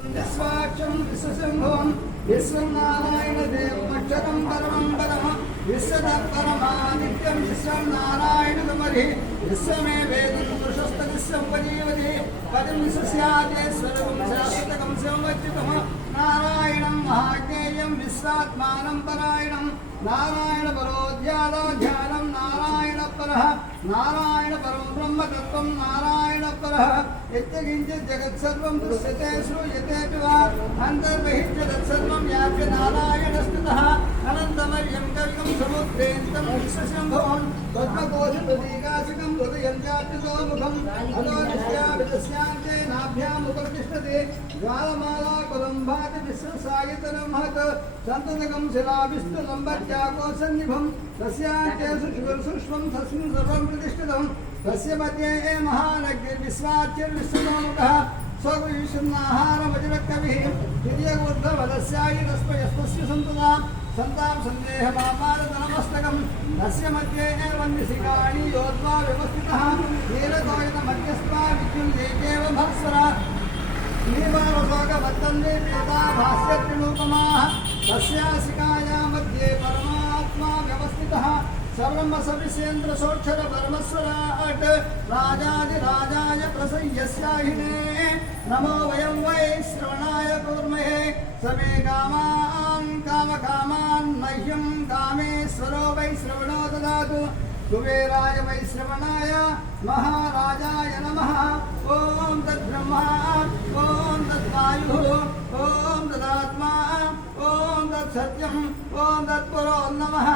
विश्वाक्षं विश्वशम्भुवं विश्वनारायण देवमक्षरं परमं परम विश्वतत्परमादित्यं विश्वं नारायणतमरि विश्वमेवेदं पुरुषस्तविश्वं पजीवति पदं विश्वस्यादेश्वरं शाश्वतकं संवच्युतम् नारायणं महाज्ञेयं विश्वात्मानं परायणं नारायणपरोध्यानो ध्यानं नारायणपरः नारायणपरं ब्रह्मतत्त्वं नारायणपरः यत्किञ्चित् जगत्सर्वं दृश्यते श्रूयतेऽपि वा अन्तर्बहिश्च तत्सर्वं व्याप्य नारायणस्थितः अनन्तमर्यं कविकं समुद्रेन्तं विश्वशम्भुवं पद्मकोशप्रतीकाशिकं हृदयं चात्युतोमुखम् अधोनिश्याविदस्यान्ते नाभ्यामुपतिष्ठते ज्वालमालाकुलं भाति विश्वसायितनं महत् सन्ततकं शिलाविष्णुलम्बत्याकोसन्निभं तस्यान्ते सुष्वं तस्मिन् सर्वं प्रतिष्ठितं तस्य मध्ये महानग्निर्विश्वाच्यर्विश्वतोमुखः स्वविष्णुनाहारमजिरकविः हिर्यगोर्धवदस्यायिरस्मयस्तस्य सन्ततां सन्तां सन्देहमापादतनमस्तकं तस्य मध्ये वन्दिशिखाणि योद्वा व्यवस्थितः नीलतोयनमध्यस्था विद्युल्लेकेव भत्सरा नीवावशोकवत्तन्वे पेता भास्यत्रिरूपमाः तस्याशिखाया मध्ये परमात्मा व्यवस्थितः सर्वमसविषेन्द्रसोक्षर परमस्वराट् राजाधिराजाय प्रसह्यस्याहिने नमो वयं वै श्रवणाय कूर्महे समे कामान् कामकामान् मह्यं कामेश्वरो वै श्रवणो ददातु कुबेराय वै श्रवणाय महाराजाय नमः ॐ तद्ब्रह्मा ॐ तद्वायुः ॐ तदात्मा ॐ तत्सत्यं ॐ तत्पुरो नमः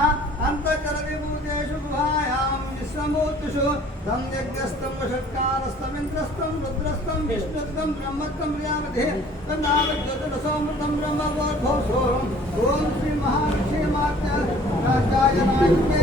अन्तःकरविभूतेषु गुहायां विश्वमूर्तिषु तं यज्ञस्तं वषट्कारस्तमिन्द्रस्तं रुद्रस्तं विष्णुस्तं ब्रह्मत्वं प्रियावधे तन्नामज्योतिरसोमृतं ब्रह्मवोद्भवसोऽहम् ॐ श्री महाविष्णुमात्य राजाय नायके